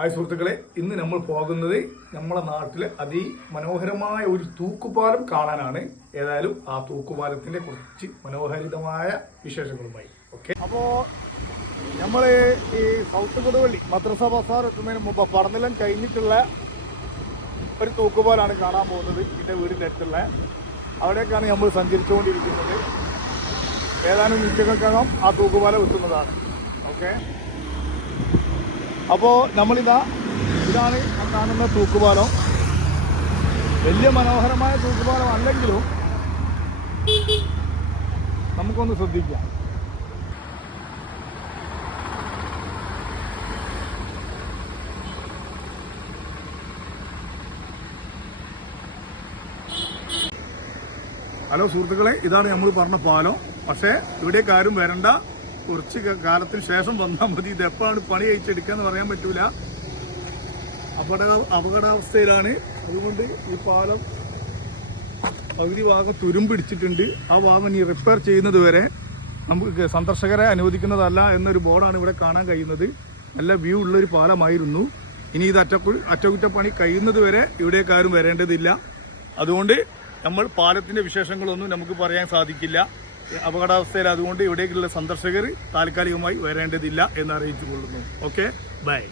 Hi സുഹൃത്തുക്കളെ ഇന്ന് നമ്മൾ പോകുന്നത് നമ്മുടെ നാട്ടിലെ അതിമനോഹരമായ ഒരു തൂക്കുപാലം കാണാനാണ്. ഏതായാലും ആ തൂക്കുപാലത്തിന്റെ കുറച്ച് മനോഹരിതമായ വിശേഷങ്ങളുമായി. ഓക്കെ അപ്പോ നമ്മൾ ഈ സൗത്ത് കൊടുവള്ളി മദ്രസ ബസാർ എത്തുന്നതിന് മുമ്പ് പടനിലം കഴിഞ്ഞിട്ടുള്ള ഒരു തൂക്കുപാലാണ് കാണാൻ പോകുന്നത് എന്റെ വീടിന്റെ അടുത്തുള്ള. അവിടേക്കാണ് നമ്മൾ സഞ്ചരിച്ചുകൊണ്ടിരിക്കുന്നത്. ഏതാനും നിമിഷങ്ങൾക്കകം ആ തൂക്കുപാലം എത്തുന്നതാണ്. ഓക്കെ അപ്പോൾ നമ്മളിതാ ഇതാണ് കാണുന്ന തൂക്കുപാലം. വലിയ മനോഹരമായ തൂക്കുപാലം അല്ലെങ്കിലും നമുക്കൊന്ന് ശ്രദ്ധിക്കാം. ഹലോ സുഹൃത്തുക്കളെ ഇതാണ് നമ്മൾ പറഞ്ഞ പാലം. പക്ഷേ ഇവിടേക്കാരും വരണ്ട കുറച്ച് കാലത്തിന് ശേഷം വന്നാൽ മതി. ഇത് എപ്പോഴാണ് പണി എന്ന് പറയാൻ പറ്റൂല. അപകട അപകടാവസ്ഥയിലാണ്. അതുകൊണ്ട് ഈ പാലം പകുതി ഭാഗം തുരുമ്പിടിച്ചിട്ടുണ്ട്. ആ ഭാഗം ഇനി റിപ്പയർ ചെയ്യുന്നത് വരെ നമുക്ക് സന്ദർശകരെ അനുവദിക്കുന്നതല്ല എന്നൊരു ബോർഡാണ് ഇവിടെ കാണാൻ കഴിയുന്നത്. നല്ല വ്യൂ ഉള്ളൊരു പാലമായിരുന്നു. ഇനി ഇത് അറ്റക്കു അറ്റകുറ്റപ്പണി കഴിയുന്നത് വരെ ഇവിടേക്ക് ആരും വരേണ്ടതില്ല. അതുകൊണ്ട് നമ്മൾ പാലത്തിന്റെ വിശേഷങ്ങളൊന്നും നമുക്ക് പറയാൻ സാധിക്കില്ല. അപകടാവസ്ഥയിൽ അതുകൊണ്ട് ഇവിടേക്കുള്ള സന്ദർശകർ താൽക്കാലികമായി വരേണ്ടതില്ല എന്ന് അറിയിച്ചു കൊള്ളുന്നു ഓക്കെ ബൈ